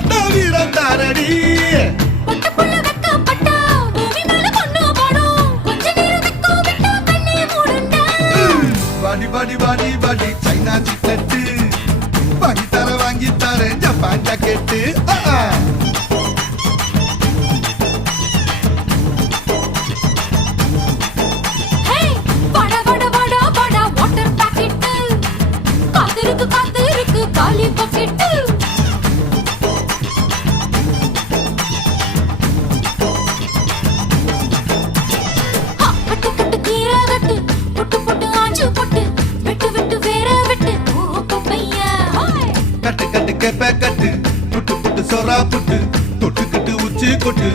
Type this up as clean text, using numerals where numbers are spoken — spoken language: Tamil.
பட்ட வீரம் தாரடி பாடி பாடி பாடி பாடி சைனா சிக்கெட்டு வாங்கி தரேன் ஜப்பான் ஜாக்கெட்டு கட்டு கட்டு கெப்ப கட்டு புட்டு புட்டு சொரா புட்டு தொட்டு கட்டு உச்சி கொட்டு